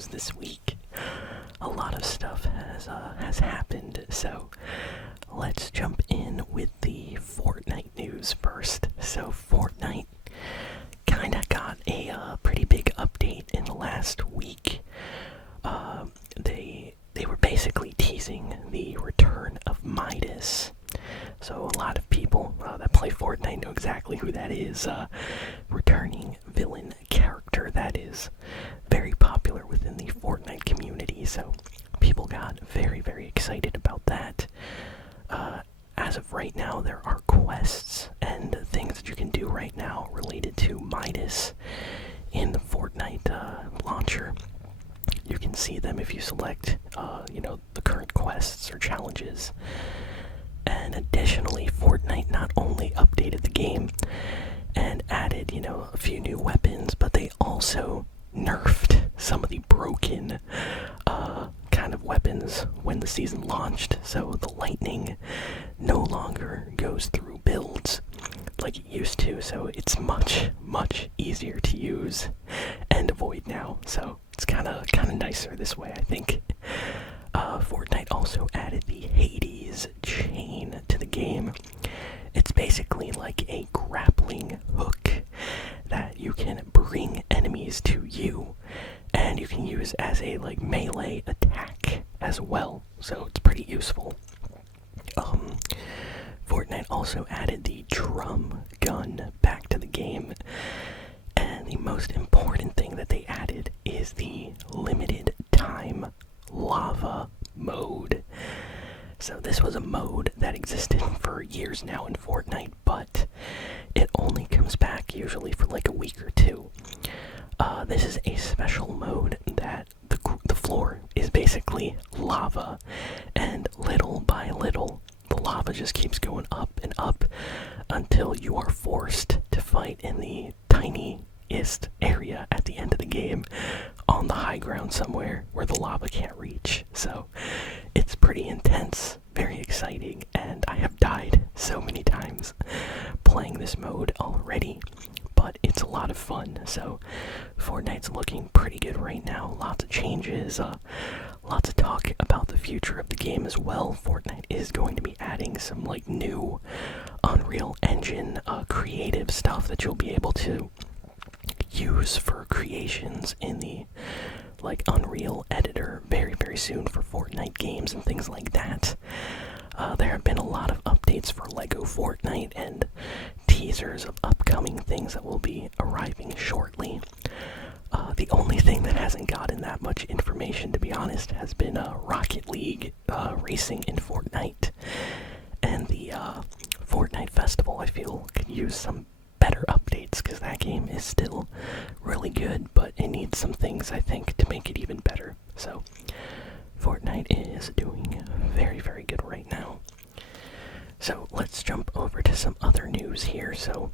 news this week. A lot of stuff has happened, so let's jump in with the Fortnite news first. So Fortnite kinda got a pretty big update in the last week. They were basically teasing the return of Midas. So a lot of people that play Fortnite know exactly who that is. Returning villain character that is very popular within the Fortnite community. So people got very, very excited about that. As of right now, there are quests and things that you can do right now related to Midas in the Fortnite launcher. You can see them if you select, the current quests or challenges. And additionally, Fortnite not only updated the game and added, a few new weapons, but they also nerfed some of the broken kind of weapons when the season launched. So the lightning no longer goes through builds like it used to, so it's much, much easier to use and avoid now. So it's kind of nicer this way, I think. Fortnite also added the Hades chain to the game. It's basically like a grappling hook that you can bring enemies to you, and you can use as a melee attack as well. So it's pretty useful. Fortnite also added the drum gun back to the game, and the most important thing that they added is the limited time lava mode. So this was a mode that existed for years now in Fortnite, but it only comes back usually for a week or two. This is a special mode that the floor is basically lava, and little by little the lava just keeps going up and up until you are forced to fight in the tiniest area at the end of the game on the high ground somewhere where the lava can't reach. So it's pretty intense, very exciting, and I have died so many times playing this mode already, but it's a lot of fun. So Fortnite's looking pretty good right now. Lots of changes, lots of talk about the future of the game as well. Fortnite is going to be adding some new Unreal Engine creative stuff that you'll be able to use for creations in the Unreal editor very, very soon for Fortnite games and things like that. There have been a lot of updates for Lego Fortnite and teasers of upcoming things that will be arriving shortly. The only thing that hasn't gotten that much information, to be honest, has been Rocket League racing in Fortnite. And the Fortnite Festival, I feel, could use some better updates, because that game is still really good, but it needs some things, I think, to make it even better. So Fortnite is doing very, very good right now. So let's jump over to some other news here. So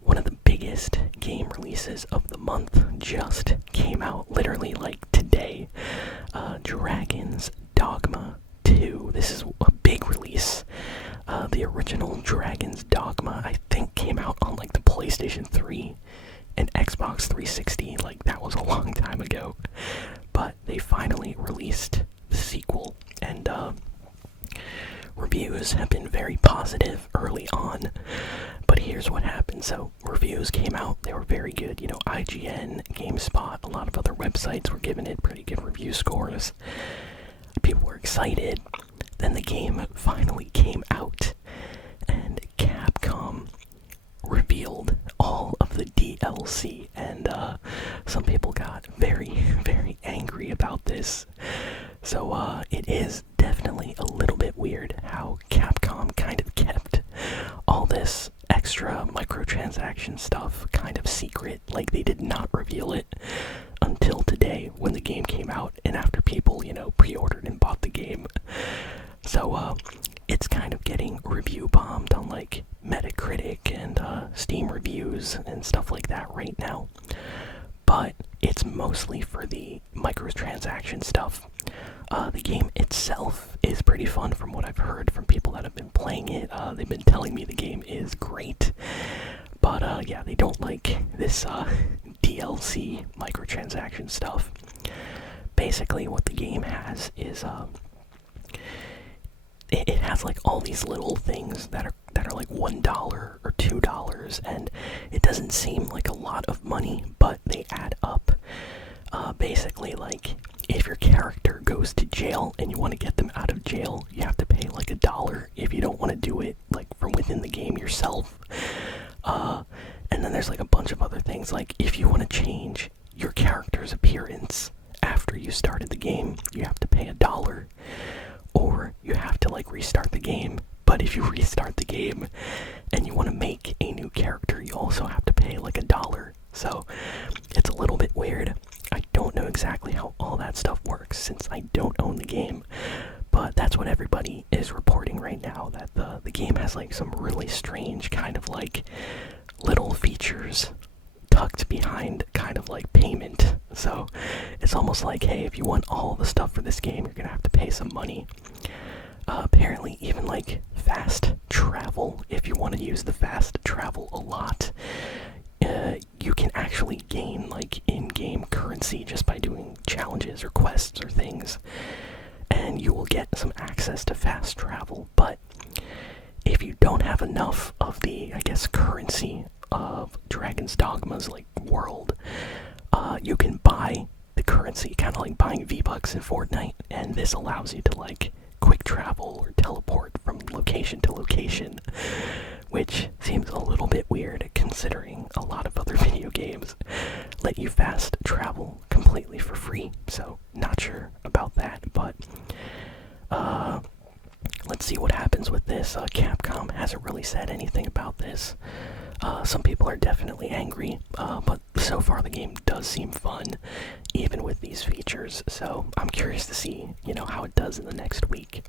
one of the biggest game releases of the month just came out literally today. Dragon's Dogma 2. This is a big release. The original Dragon's Dogma, I think, came out on the PlayStation 3 and Xbox 360. That was a long time ago. But they finally released the sequel, and reviews have been very positive early on. But here's what happened. So reviews came out, they were very good. IGN, GameSpot, a lot of other websites were giving it pretty good review scores. People were excited. Then the game finally came out, and Capcom revealed all of the DLC, and some people got very, very angry about this. So it is definitely a little bit weird how Capcom kind of kept all this extra microtransaction stuff kind of secret. They did not reveal it until today when the game came out, and after people, pre-ordered and bought the game. So it's kind of getting review bombed on Metacritic and Steam reviews and stuff like that right now. But it's mostly for the microtransaction stuff. The game itself is pretty fun from what I've heard from people that have been playing it. They've been telling me the game is great. But yeah, they don't like this DLC microtransaction stuff. basically what the game has is it has like all these little things that are like $1 or $2, and it doesn't seem like a lot of money, but they add up. Basically, like, if your character goes to jail and you want to get them out of jail, you have to pay like $1 if you don't want to do it like from within the game yourself. And then there's like a bunch of other things, like if you want to change your character's appearance after you started the game, you have to pay $1, or you have to like restart the game. But if you restart the game and you want to make a new character, you also have to pay like $1. So it's a little bit weird. I don't know exactly how all that stuff works since I don't own the game, but that's what everybody is reporting right now, that the game has like some really strange kind of like little features tucked behind kind of like payment. So it's almost like, hey, if you want all the stuff for this game, you're gonna have to pay some money. Apparently even like fast travel, if you want to use the fast travel a lot, you can actually gain like in-game currency just by doing challenges or quests or things, and you will get some access to fast travel. But if you don't have enough of the, I guess, currency of Dragon's Dogma's like world, you can buy the currency, kind of like buying V-Bucks in Fortnite, and this allows you to like quick travel or teleport from location to location, which seems a little bit weird considering a lot of other video games let you fast travel completely for free. So not sure about that, but let's see what happens with this. Capcom hasn't really said anything about this. Some people are definitely angry, but so far the game does seem fun, even with these features. So I'm curious to see, how it does in the next week.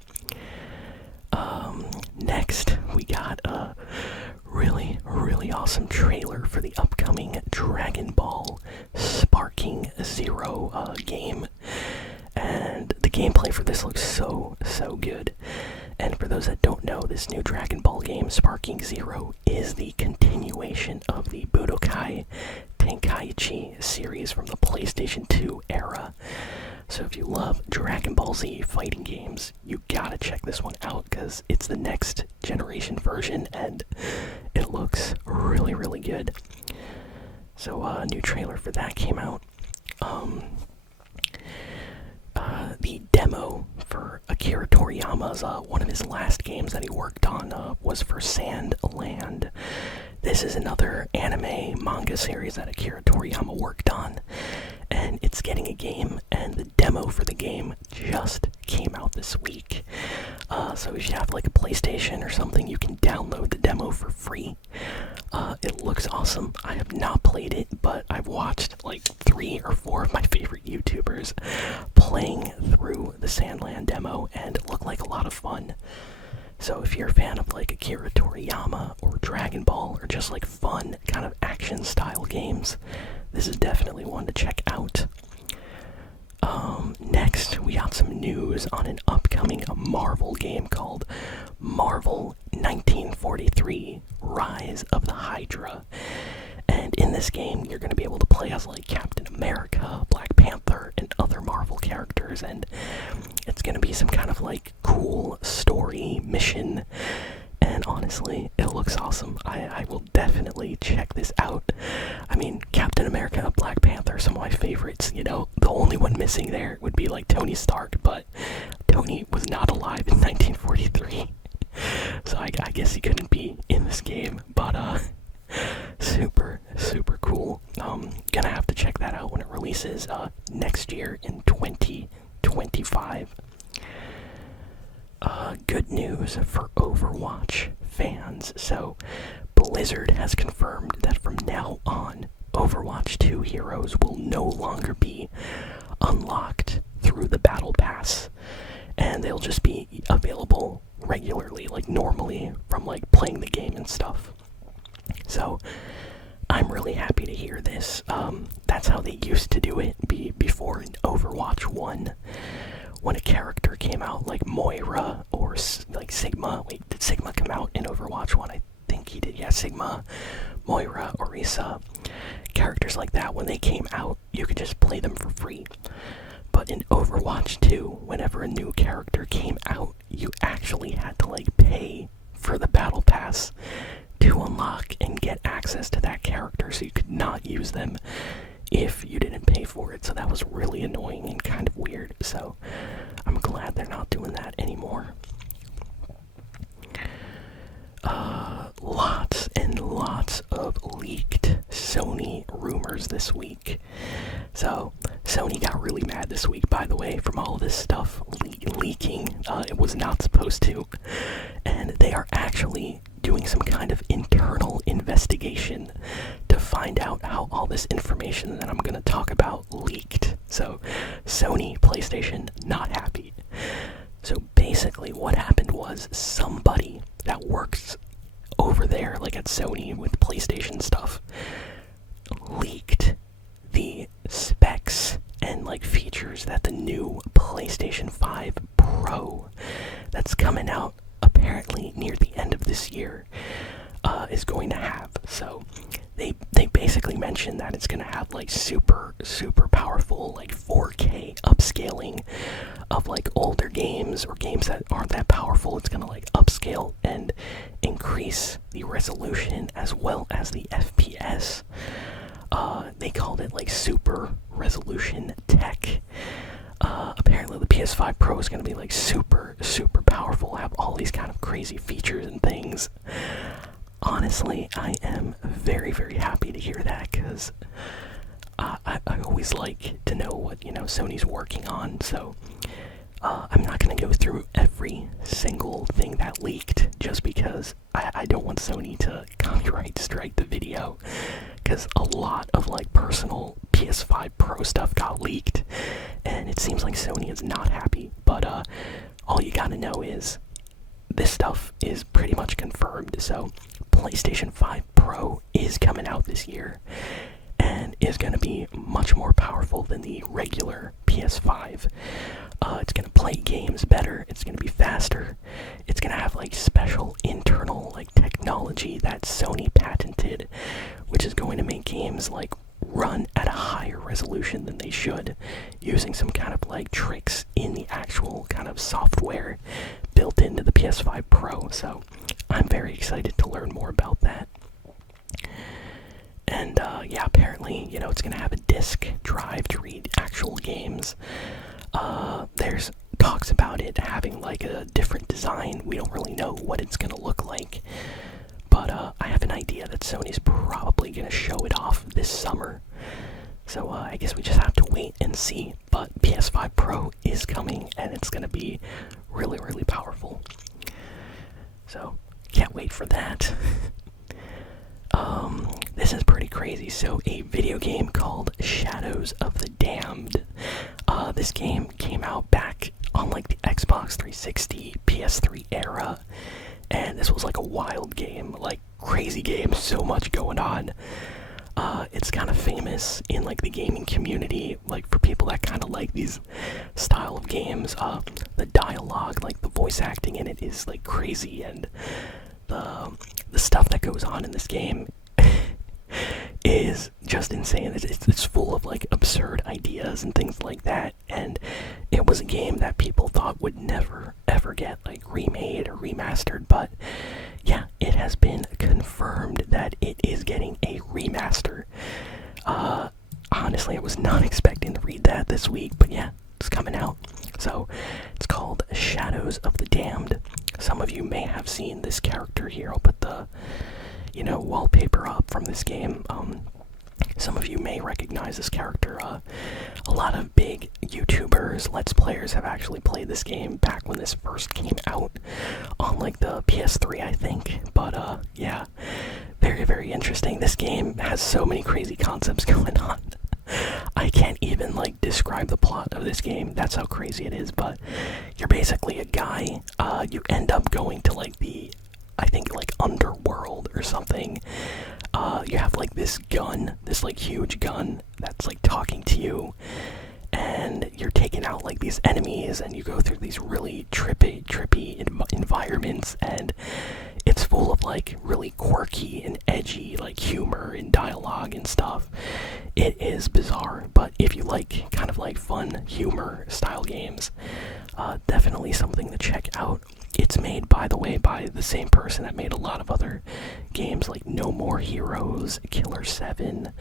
Next, we got a really, really awesome trailer for the upcoming Dragon Ball Sparking Zero game. And the gameplay for this looks so good. And for those that don't know, this new Dragon Ball game, Sparking Zero, is the continuation of the Budokai Tenkaichi series from the PlayStation 2 era. So if you love Dragon Ball Z fighting games, you gotta check this one out, because it's the next generation version, and it looks really, really good. So a new trailer for that came out. The demo for Akira Toriyama's, one of his last games that he worked on, was for Sandland. This is another anime manga series that Akira Toriyama worked on, and it's getting a game, and the demo for the game just came out this week. So if you have like a PlayStation or something, you can download the demo for free. It looks awesome. I have not played it, but I've watched like 3 or 4 of my favorite YouTubers playing through the Sandland demo, and it looked like a lot of fun. So if you're a fan of like Akira Toriyama or Dragon Ball, or just like fun kind of action style games, this is definitely one to check out. Next, we got some news on an upcoming Marvel game called Marvel 1943 Rise of the Hydra. And in this game, you're going to be able to play as like Captain America, Black Panther, and other Marvel characters, and it's going to be some kind of like cool story mission. And honestly, it looks awesome. I will definitely check this out. I mean, Captain America, Black Panther, some of my favorites. The only one missing there would be like Tony Stark, but Tony was not alive in 1943. So I guess he couldn't be in this game, but super cool. Gonna have to check that out when it releases next year in 2025. Good news for Overwatch fans. So Blizzard has confirmed that from now on, Overwatch 2 heroes will no longer be unlocked through the Battle Pass, and they'll just be available regularly, like normally, from like playing the game and stuff. So I'm really happy to hear this. That's how they used to do it before in Overwatch 1. When a character came out like Moira or like Sigma. Wait, did Sigma come out in Overwatch 1? I think he did. Yeah, Sigma, Moira, Orisa. Characters like that, when they came out, you could just play them for free. But But in Overwatch 2, whenever a new character came out, you actually had to like pay for the battle pass to unlock and get access to that character, so you could not use them if you didn't pay for it. So that was really annoying and kind of weird. So I'm glad they're not doing that anymore. Lots and lots of leaked Sony rumors this week. So Sony got really mad this week, by the way, from all this stuff leaking. It was not supposed to. And they are actually doing some kind of internal investigation to find out how all this information that I'm going to talk about leaked. So Sony, PlayStation, not happy. So basically what happened was somebody that works over there, like at Sony with PlayStation stuff, leaked the specs and like features that the new PlayStation 5 Pro that's coming out apparently near the end of this year is going to have. So they basically mentioned that it's going to have like super powerful like 4K upscaling of like older games or games that aren't that powerful. It's going to like upscale and increase the resolution as well as the FPS. They called it like super resolution tech. Apparently the PS5 Pro is going to be like super powerful, have all these kind of crazy features and things. Honestly, I am very happy to hear that, because I always like to know what, Sony's working on. So I'm not going to go through every single thing that leaked, just because I don't want Sony to copyright strike the video, because a lot of like personal PS5 Pro stuff got leaked, and it seems like Sony is not happy. But all you gotta know is this stuff is pretty much confirmed. So PlayStation 5 Pro is coming out this year and is going to be much more powerful than the regular PS5. It's going to play games better, it's going to be faster, it's going to have like special internal like technology that Sony patented, which is going to make games like run at a higher resolution than they should, using some kind of like tricks in the actual kind of software built into the PS5 Pro. So I'm very excited to learn more about that. And yeah, apparently, it's gonna have a disk drive to read actual games. There's talks about it having like a different design. We don't really know what it's gonna look like, but I have an idea that Sony's probably gonna show it off this summer. So I guess we just have to wait and see. But PS5 Pro is coming, and it's gonna be really powerful. So can't wait for that. This is pretty crazy. So a video game called Shadows of the Damned. This game came out back on like the Xbox 360, PS3 era, and this was like a wild game, like crazy game, so much going on. It's kind of famous in like the gaming community, like for people that kind of like these style of games. The dialogue, like the voice acting in it is like crazy, and the stuff that goes on in this game is just insane. It's full of like absurd ideas and things like that, and it was a game that people thought would never ever get like remade or remastered, but yeah, it has been confirmed that it is getting a remaster. Honestly, I was not expecting to read that this week, but yeah, it's coming out. So it's called Shadows of the Damned. Some of you may have seen this character here. I'll put the wallpaper up from this game. Some of you may recognize this character. A lot of big YouTubers, Let's Players have actually played this game back when this first came out on like the PS3, I think. But yeah, very interesting. This game has so many crazy concepts going on. I can't even like describe the plot of this game. That's how crazy it is. But you're basically a guy. You end up going to like I think like underworld or something. You have like this gun, this like huge gun that's like talking to you, and you're taking out like these enemies, and you go through these really trippy environments, and it's full of like really quirky and edgy like humor and dialogue and stuff. It is bizarre, but if you like kind of like fun fun humor style games. Definitely something to check out. It's made, by the way, by the same person that made a lot of other games like No More Heroes, Killer 7,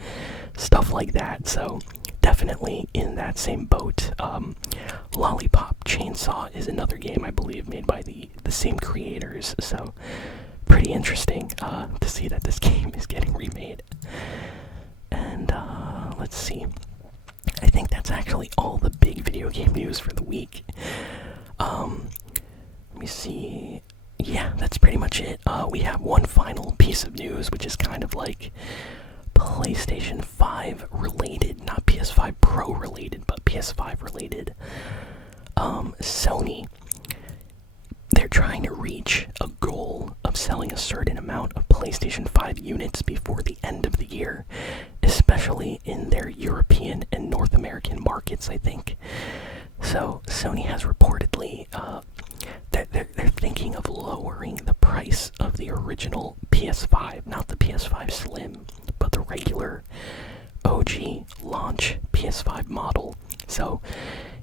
stuff like that. So definitely in that same boat. Lollipop Chainsaw is another game, I believe, made by the same creators. So pretty interesting to see that this game is getting remade. And let's see. I think that's actually all the big video game news for the week. Let me see. Yeah, that's pretty much it. We have one final piece of news, which is kind of like PlayStation 5 related, not PS5 Pro related, but PS5 related. Sony, they're trying to reach a goal of selling a certain amount of PlayStation 5 units before the end of the year, especially in their European and North American markets, I think. So Sony has reportedly, they're thinking of lowering the price of the original PS5, not the PS5 Slim, but the regular OG launch PS5 model. So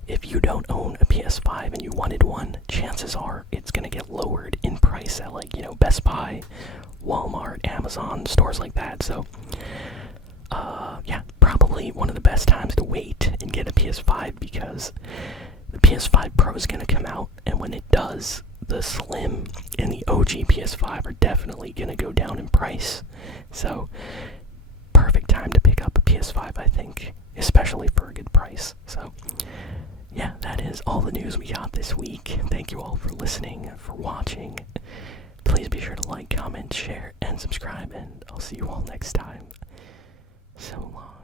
if you don't own a PS5 and you wanted one, chances are it's gonna get lowered in price at, like, Best Buy, Walmart, Amazon, stores like that. So yeah, probably one of the best times to wait and get a PS5, because the PS5 Pro is gonna come out, and when it does, the Slim and the OG PS5 are definitely gonna go down in price. So perfect time to pick up a PS5, I think, especially for a good price. So yeah, that is all the news we got this week. Thank you all for listening, for watching. Please be sure to like, comment, share, and subscribe, and I'll see you all next time. So long.